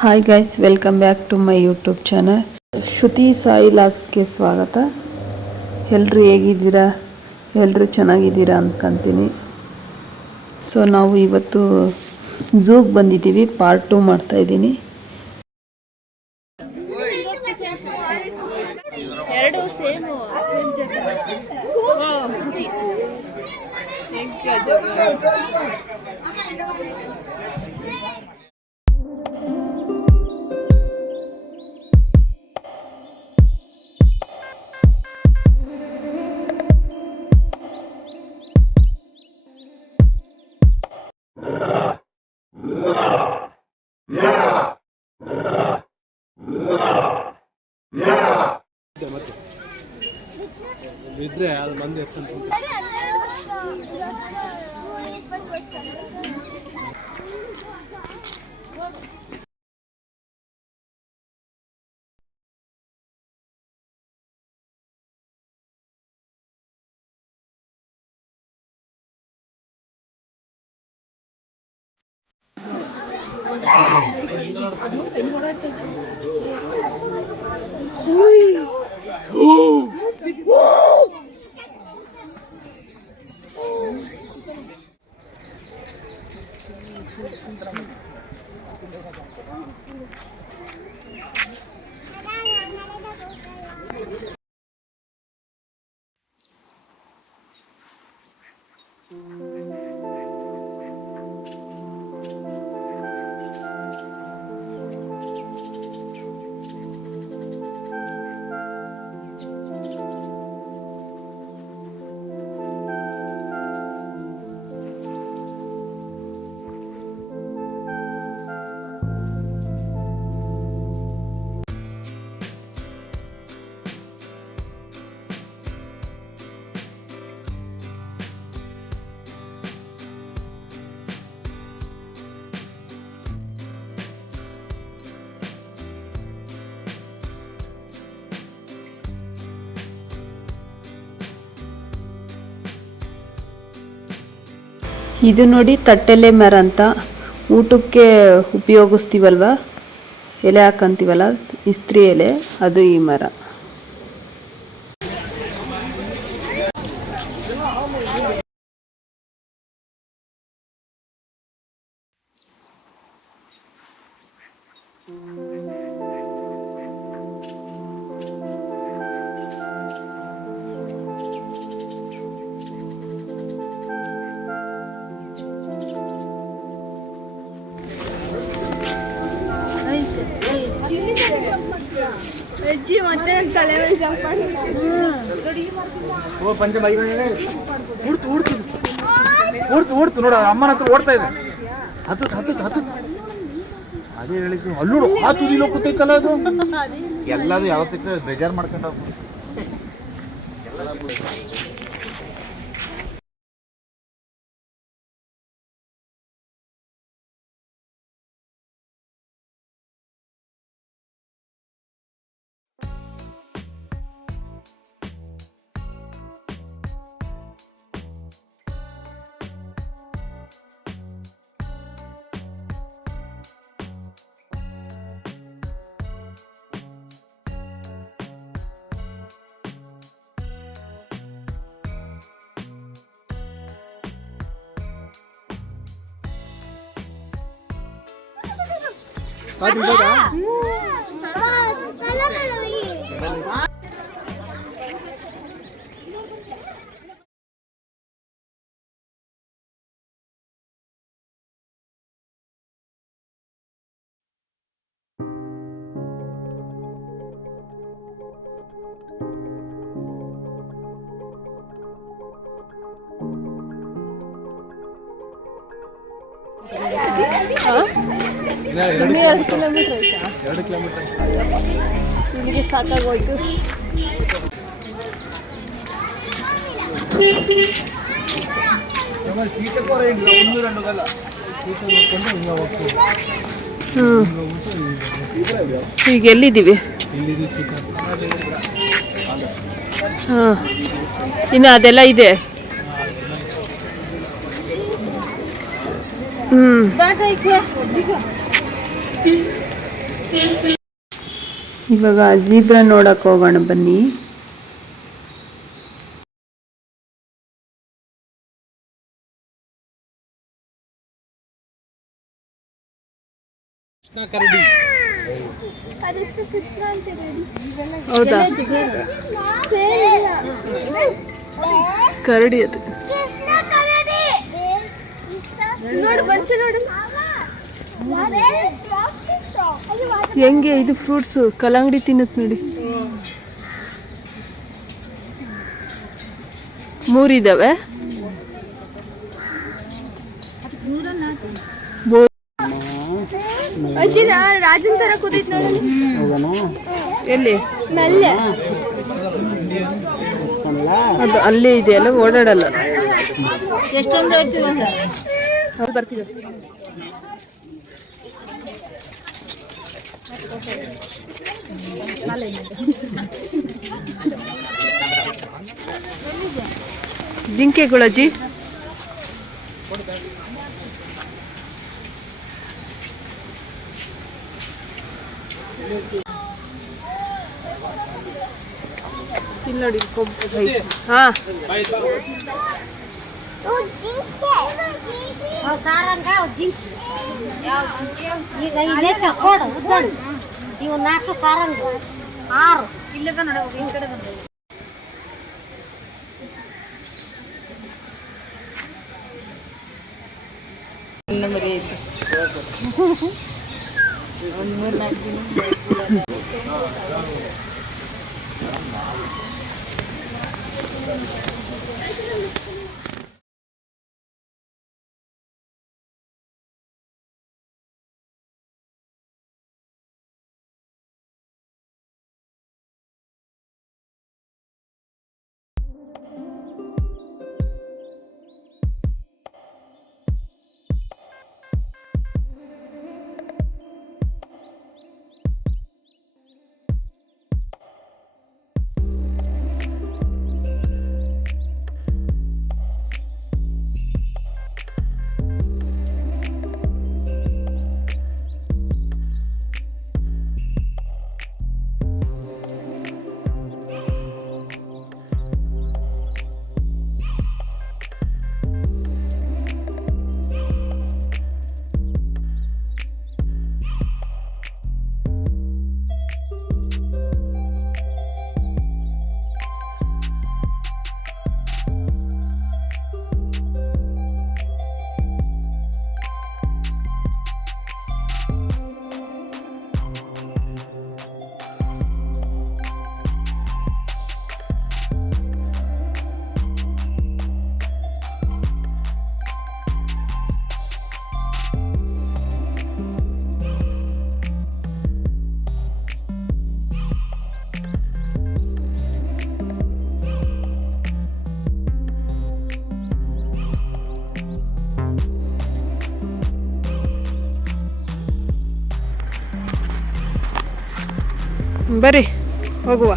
Hi guys welcome back to my YouTube channel Shruti Sai ಲಾಗ್ಸ್ಗೆ ಸ್ವಾಗತ. ಎಲ್ಲರೂ ಹೇಗಿದ್ದೀರಾ? ಎಲ್ಲರೂ ಚೆನ್ನಾಗಿದ್ದೀರಾ ಅಂದ್ಕೊಂತೀನಿ ಸೊ ನಾವು ಇವತ್ತು ಝೂಗೆ ಬಂದಿದ್ದೀವಿ ಪಾರ್ಟ್ ಟು ಮಾಡ್ತಾಯಿದ್ದೀನಿ Ooh. Ooh. ಇದು ನೋಡಿ ತಟ್ಟೆಲೆ ಮರ ಅಂತ. ಊಟಕ್ಕೆ ಉಪಯೋಗಿಸ್ತೀವಲ್ವ? ಎಲೆ ಹಾಕಂತೀವಲ್ಲ? ಇಸ್ತ್ರಿ ಎಲೆ, ಅದು ಈ ಮರ. ಅಜ್ಜಿ ಓ, ಪಂಚ ಬೈ ಹುಡ್ತು ಉಡ್ತು ಉಡ್ತು. ಓಡ್ತು ನೋಡ, ಅಮ್ಮನ ಹತ್ರ ಓಡ್ತಾ ಇದೆ. ಹತ್ತು ಹತ್ತು ಹತ್ತು ಅದೇ ಹೇಳಿದ್ದು. ಅಲ್ಲೂ ಆ ತುದಿಲೋ ಕೂತೈತಲ್ಲ ಅದು. ಎಲ್ಲದು ಯಾವತ್ತಿತ್ತು ಬೇಜಾರು ಮಾಡ್ಕೊಂಡು 나도 이거다. 음. 와, 달라달라 왜 이래? ಹ್ಞೂ ಈಗ ಎಲ್ಲಿದ್ದೀವಿ? ಹಾಂ. ಇನ್ನು ಅದೆಲ್ಲ ಇದೆ. ಹ್ಞೂ ಇವಾಗ ಜೀಬ್ರಾ ನೋಡಕ್ ಹೋಗೋಣ ಬನ್ನಿ. ಹೌದಾ? ಕರಡಿ ಅದು. ನೋಡು ಬಂತು ನೋಡು. ಹೆಂಗೆ ಇದು ಫ್ರೂಟ್ಸು ಕಲ್ಲಂಗಡಿ ತಿನ್ನತ್ ನೋಡಿ. ನಾ ರಾಜನ್ ತರ ಕೂತೈತ್ ನೋಡು. ಎಲ್ಲಿ? ಅದು ಅಲ್ಲೇ ಇದೆಯಲ್ಲ ಓಡಾಡಲ್ಲ. ಎಷ್ಟೊಂದು ಹೇಳ್ತೀವಿ ಅದು ಬರ್ತೀವಿ ಜಿಂಕೆಗಳಜ್ಜಿ ಇಲ್ಲಿ ನೋಡಿ ಕೊಂಬು ಹಾ ಸಾರಂಗ ಜಿಂಕ್. ಈಗ ಇಲ್ಲೇ ತಕೊಡು ಉದ್ದಳು ಇವು ನಾಲ್ಕು ಸಾರಂಗ ಆರು ಇಲ್ಲದ ನೋಡ ಈ ಕಡೆ ಬಂದ ಬರ್ರಿ ಹೋಗುವ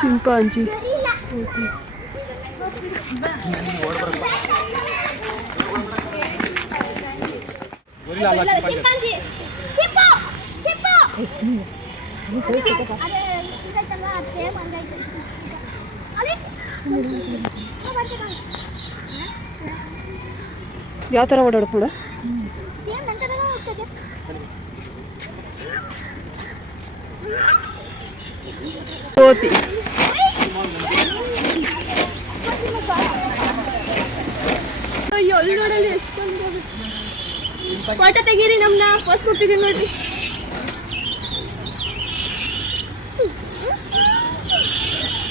ಚಿಂಪಾಂಜಿ ಗೊರಿಲ್ಲ ಅಲ್ಲ ಚಿಂಪಾಂಜಿ. Chimpanzee hippo hippo ಯಾವ ಥರ ಓಡಾಡುತ್ತೆ ಕೂಡ? ಕೋತಿ ಅಯ್ಯೋ ಅಲ್ಲಿ ನೋಡಲ್ಲಿ ಎಷ್ಟೊಂದು ಫೋಟೋ ತೆಗೀರಿ ನಮ್ಮನ್ನ ಫಸ್ಟ್ ಕೊಟ್ಟಿಗೆ ನೋಡ್ರಿ.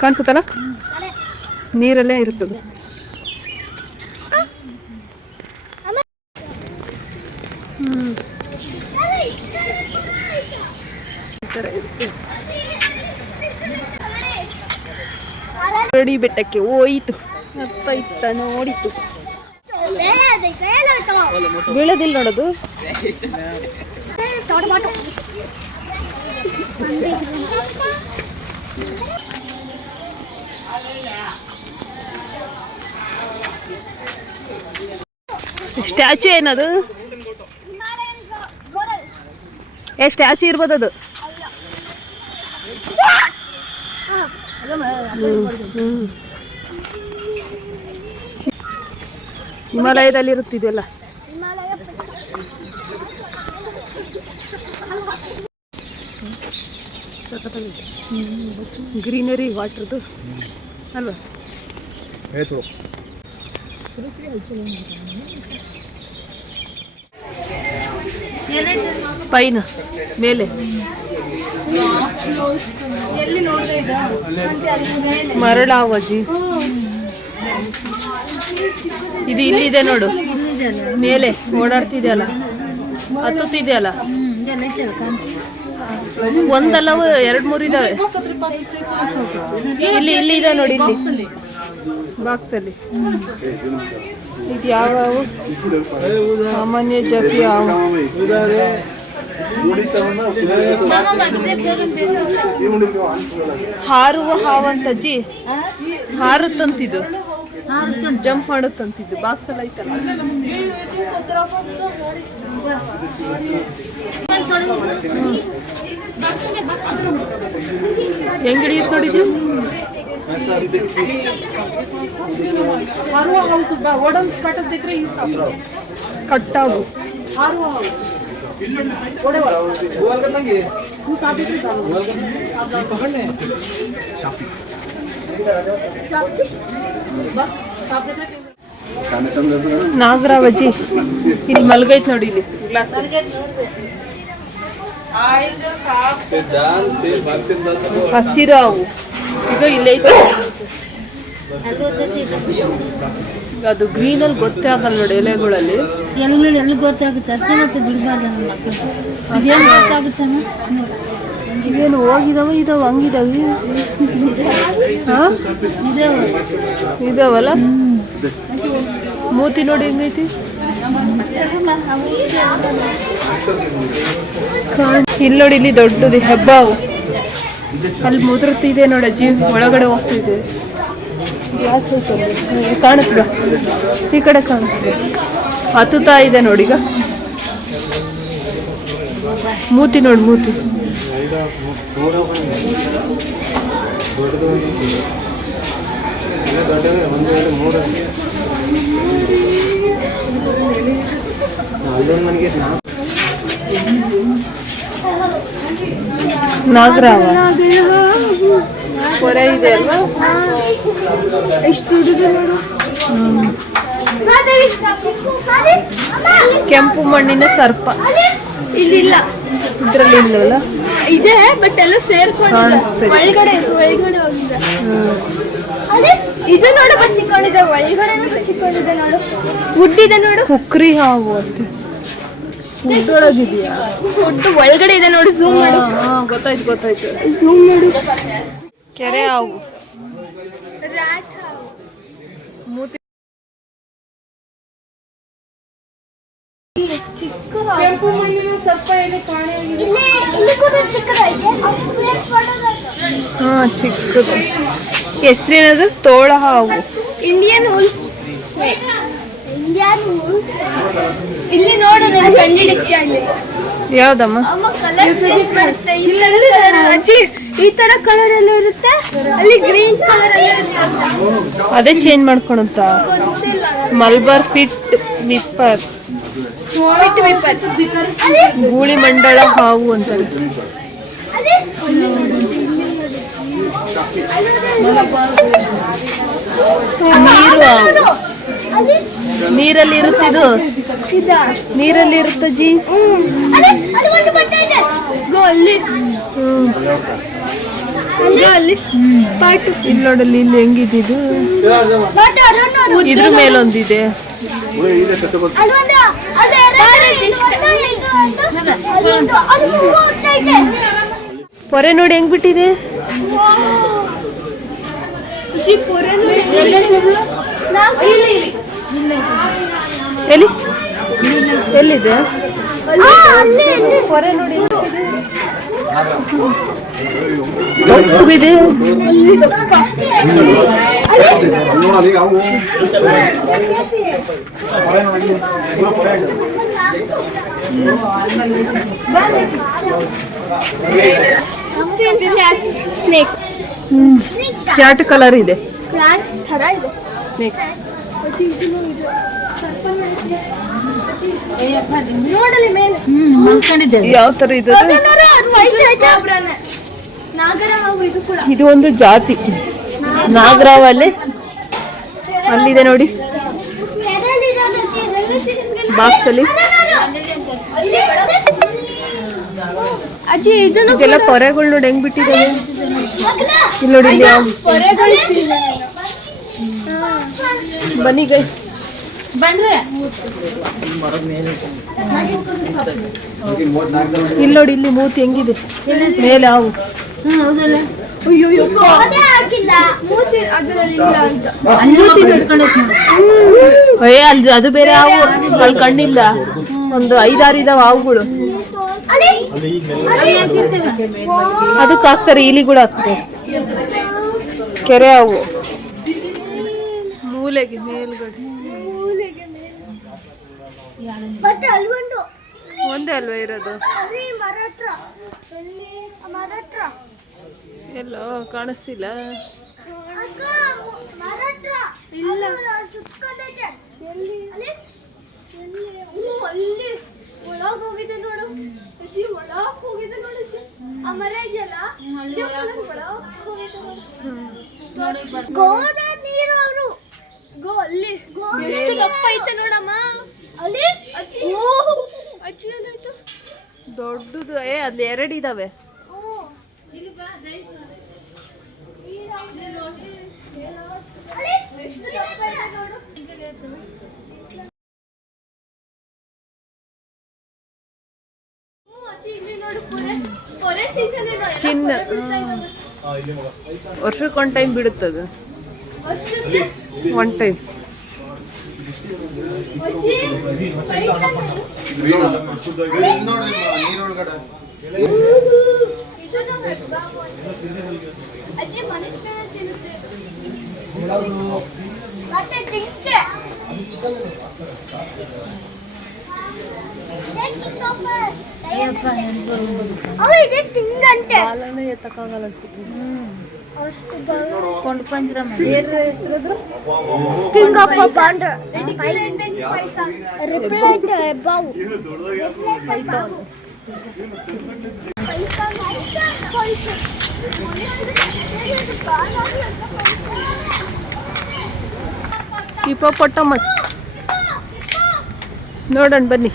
ಕಾಣಿಸುತ್ತಲ್ಲ? ನೀರಲ್ಲೇ ಇರುತ್ತದೆ. ಕರಡಿ ಬೆಟ್ಟಕ್ಕೆ ಹೋಯಿತು. ಅಪ್ಪ ಇತ್ತ ನೋಡಿತು ಬೀಳದಿಲ್ಲ ನೋಡೋದು. ಸ್ಟ್ಯಾಚು ಏನದು ಏ ಸ್ಟ್ಯಾಚು ಇರ್ಬೋದು ಅದು ಹ್ಮ್. ಹಿಮಾಲಯದಲ್ಲಿ ಇರುತ್ತಿದೆಯಲ್ಲ ಗ್ರೀನರಿ ವಾಟ್ರದ್ದು. ಅಲ್ವಾ? ಹೇಳ್ತು ಪೈನ ಮೇಲೆ. ಮರಳಾವಜಿ. ಇದು ಇಲ್ಲಿದೆ ನೋಡು. ಮೇಲೆ ಓಡಾಡ್ತಿದೆಯಲ್ಲ. ಹತ್ತುತ್ತಿದೆಯಲ್ಲ. ಒಂದಲ್ಲವು ಎರಡು ಮೂರು ಇದಾವೆ. ಇಲ್ಲಿ ಇಲ್ಲಿ ಇದೆ ನೋಡಿ, ಇಲ್ಲಿ. ಬಾಕ್ಸ್ ಅಲ್ಲಿ ಇದು ಯಾವ ಸಾಮಾನ್ಯ ಜಾತಿ ಯಾವ? ಹಾರುವ ಹಾವಂತಜ್ಜಿ. ಹಾರುತ್ತಂತಿದ್ದು ಜಂಪ್ ಮಾಡುತ್ತಂತಿದ್ದು ಬಾಕ್ಸ್ ಎಲ್ಲ ಐತಲ್ಲ. ಹೆಂಗ್ ಹಿಡಿಯುತ್ತೆ ನೋಡಿದ್ಯಾ ಕಟ್ಟಾವು ನಾಗರಾವಜಿ. ಇಲ್ಲಿ ಮಲ್ಗೈತ್ ನೋಡಿ ಇಲ್ಲಿ. ಗ್ಲಾಸ್ ಹಸಿರು ಈಗ ಇಲ್ಲೇ ಅದು ಗ್ರೀನ್ ಅಲ್ಲಿ ಗೊತ್ತಾಗಲ್ಲ ನೋಡಿ ಎಲೆಗಳಲ್ಲಿ. ಎಲೆಗಳು ಎಲ್ಲಿ ಗೊತ್ತಾಗುತ್ತೆ? ಅದಕ್ಕೆ ಮತ್ತೆ ಬಿಡಬಾರ್ದು ನಮ್ಮ ಮಕ್ಕಳು. ಇದೇನು ಗೊತ್ತಾಗುತ್ತೆ? ಏನು ಹೋಗಿದಾವ ಇದಾವ ಹಂಗಿದಾವೆ? ಇದಾವಲ್ಲ? ಮೂತಿ ನೋಡಿ ಹೆಂಗೈತಿ? ಇಲ್ಲಿ ನೋಡಿ, ಇಲ್ಲಿ ದೊಡ್ಡದು ಹೆಬ್ಬಾವು. ಅಲ್ಲಿ ಮುದುರ್ತಿದೆ ನೋಡಿ ಅಜ್ಜಿ ಒಳಗಡೆ ಹೋಗ್ತಿದೆ. ಕಾಣುತ್ತ? ಈ ಕಡೆ ಕಾಣುತ್ತೆ? ಹತ್ತುತ್ತಾ ಇದೆ ನೋಡಿ ಈಗ. ಮೂತಿ ನೋಡಿ, ಮೂತಿ. ನಾಗರಾವ. ಹೊರ ಇದೆ ಅಲ್ವಾ ಎಷ್ಟು ನೋಡು ಕೆಂಪು ಮಣ್ಣಿನ ಸರ್ಪ. ಇಲ್ಲಿಲ್ಲ. ಇದ್ರಲ್ಲಿ ಇಲ್ಲವಲ್ಲ? ಇದೆ ಬಟ್ ಎಲ್ಲ ಕಾಣಿಸ್ತಿದೆ. ಒಳಗಡೆ ಒಳಗಡೆ ಹೋಗಿದೆ. ಇದು ನೋಡು ಬಚ್ಚಿಕೊಂಡಿದೆ. ಒಳಗಡೆ ಬಚ್ಚಿಕೊಂಡಿದೆ ನೋಡು. ಉಡ್ಡಿದೆ ನೋಡು. ಕುಕ್ರಿ ಹಾವು ಅಂತ ಉಡ್ಡೊಳಗಿದೆಯಾ ಒಟ್ಟು ಒಳಗಡೆ ಇದೆ ನೋಡು ಝೂಮ್ ಮಾಡು. ಹಾ ಗೊತ್ತಾಯ್ತು ಗೊತ್ತಾಯ್ತು. ಝೂಮ್ ಮಾಡು. ಕೆರೆ ಹಾವು. ರ್ಯಾಟ್ ಮೂತಿ ಚಿಕ್ಕ ಕೆಂಪು ಮಣ್ಣಿನ ಸ್ವಲ್ಪ ಇಲ್ಲಿ ಇಲ್ಲಿ ಕೂಡ ಚಿಕ್ಕದೈತೆ ಹಾ ಚಿಕ್ಕದು. ಹೆಸ್ರೇನದು? ತೋಳ ಹಾವು. ಇಂಡಿಯನ್ ಉಲ್ ಸ್ನೇಕ್ ಇಲ್ಲಿ ನೋಡು ಯಾವ್ದಮ್ಮ? ಅಮ್ಮ ಕಲರ್ ಚೇಂಜ್ ಮಾಡುತ್ತೆ. ಈ ತರ ಕಲರ್ ಅಜ್ಜಿ ಈ ತರ ಕಲರ್ ಎಲ್ಲ ಇರುತ್ತೆ? ಅಲ್ಲಿ ಗ್ರೀನ್ ಕಲರ್ ಎಲ್ಲ ಇರುತ್ತೆ ಅದೇ ಚೇಂಜ್ ಮಾಡ್ಕೊಳುತ್ತ ಗೊತ್ತಿಲ್ಲ. Malabar pit viper. Pit viper. ಗೂಳಿ ಮಂಡಳ ಹಾವು ಅಂತಾರೆ. ನೀರು ಹಾವು. ನೀರಲ್ಲಿ ಇರುತ್ತಿದು ನೀರಲ್ಲಿ ಇರುತ್ತ ಜಿ? ಅಲ್ಲಿ ಅಲ್ಲಿ. ಪಾಟ್. ಇಲ್ಲಿ ನೋಡಲ್ಲಿ ಇಲ್ಲಿ ಹೆಂಗಿದ್ದು? ಇದ್ರ ಮೇಲೊಂದಿದೆ. ಪೊರೆ ನೋಡಿ ಹೆಂಗ್ ಬಿಟ್ಟಿದೆ ಪೂರೆ ಎಲ್ಲಿ? ಎಲ್ಲಿದೆ? ಪೊರೆ ನೋಡಿ. ಇದೆ ಸ್ನೇಕ್ ಕ್ಯಾಟ್ ಕಲರ್ ಇದೆ. ಪ್ಲಾಂಟ್ ಥರ ಇದೆ. ಸ್ನೇಕ್ ಯಾವ ತರ ಇದೆ? ಇದು ಒಂದು ಜಾತಿ. ನಾಗರಾವಲ್ಲಿ. ಅಲ್ಲಿದೆ ನೋಡಿ. ಬಾಕ್ಸ್ ಅಲ್ಲಿ ಅಜ್ಜಿ ಇದೆಲ್ಲ ಪೊರೆಗಳು ನೋಡಿ ಹೆಂಗ್ ಬಿಟ್ಟಿದ್ದಾರೆ ಇಲ್ಲಿ ನೋಡಿ ಬನ್ನಿ ಗೈಸ್ ಇಲ್ಲಿ ನೋಡಿ ಇಲ್ಲಿ ಮೂತಿ ಹೆಂಗಿದೆ? ಮೇಲೆ ಹಾವು. ಅಲ್ಲಿ ಅದು ಬೇರೆ ಹಾವು. ಅಲ್ಲಿ ಕಣ್ಣಿಲ್ಲ. ಒಂದು ಐದಾರು ಇದಾವ ಹಾವುಗಳು ಅದಕ್ಕೆ ಹಾಕ್ತಾರೆ ಇಲಿಗಳು ಹಾಕ್ತಾರೆ. ಕೆರೆ ಹಾವು. ಮೂಲೆಗೆ ಮೇಲ್ಗಡೆ. ಒಂದೇ ಅಲ್ವಾ ಇರೋದು? ಎಲ್ಲಿ ಕಾಣಿಸ್ತಿಲ್ಲ. ಇಲ್ಲ. ಒಳಗ್ ಹೋಗಿದೆ ನೋಡು. ಅಜ್ಜಿ ಒಳಗ್ ಹೋಗಿದೆ ನೋಡು ಅಜ್ಜಿ ಆ ಮರ ಇದೆಯಲ್ಲ? ಒಳಗ್ ಹೋಗಿದೆ. ನೋಡು. ಗೋಡ ನೀರು ಅವರು. ಗೋ ಅಲ್ಲಿ. ಎಷ್ಟು ದಪ್ಪ ಐತೆ ನೋಡಮ್ಮ. ಅಲ್ಲಿ? ಓ. ಅಜ್ಜಿ ಏನಾಯ್ತು? ದೊಡ್ಡದು. ಏ ಅಲ್ಲಿ ಎರಡು ಇದಾವೆ. ಸ್ಕಿನ್ ವರ್ಷಕ್ಕೆ ಒನ್ ಟೈಮ್ ಬಿಡುತ್ತದು. ಒನ್ ಟೈಮ್ ಅವ ಇದೆ ಕಾಲನೇ ಎತ್ತಕ್ಕಾಗಲ್ಲ ಅನ್ಸುತ್ತೆ. ಅಷ್ಟು ಹೆಸರು ತಿಂಗಪ್ಪ ಪಾಂಡ್ರ. ರಿಪ್ಲೈಟ್ ಹೆಬ್ಬಾವು ಹಿಪೋಪೊಟಮಸ್ ನೋಡೋಣ ಬನ್ನಿ.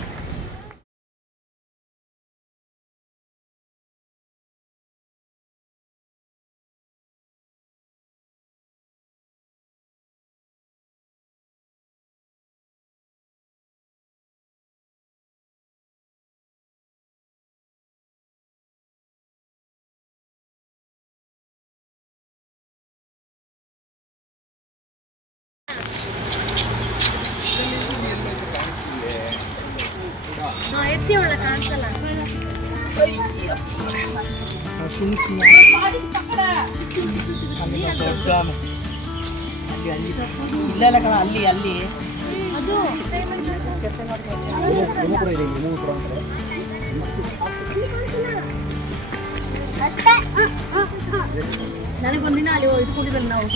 ಇಲ್ಲೆಲ್ಲ ಕಣ ಅಲ್ಲಿ ಅಲ್ಲಿ ಅಷ್ಟೇ ನನಗೊಂದಿನ ಅಲ್ಲಿ ಇದು ಹೋಗಿದ್ವಲ್ಲ ನಾವು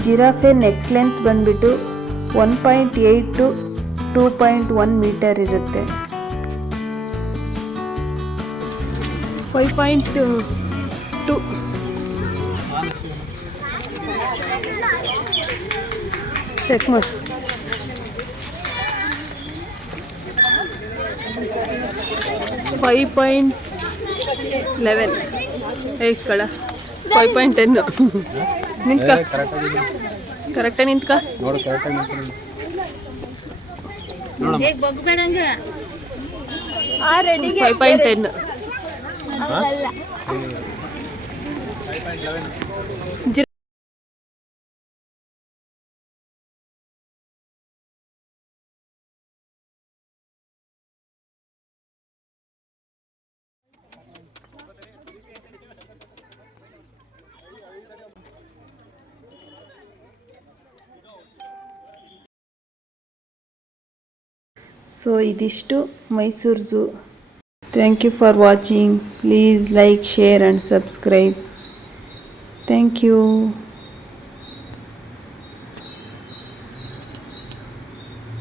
ಜಿರಾಫೆ ನೆಕ್ ಲೆಂತ್ ಬಂದ್ಬಿಟ್ಟು one point eight to two point one metre ಇರುತ್ತೆ. ಫೈವ್ ಪಾಯಿಂಟ್ ಟು ಚೆಕ್ ಮಾಡಿ. Five point eleven. ಏಯ್ ಕಳ. Five point ten. ನಿಂತ್ಕ. ಕರೆಕ್ಟಾಗಿ ನಿಂತ್ಕ. ನೋಡು ಕರೆಕ್ಟಾಗಿ ಈಗ ಬಗ್ಬೇಡಂಗೆ ಆ ರೆಡಿಗೆ ಫೈವ್ ಪಾಯಿಂಟ್ ಟೆನ್ ಹಂಗಲ್ಲ. ಸೊ, ಇದಿಷ್ಟು Mysuru zoo thank you for watching please like share and subscribe thank you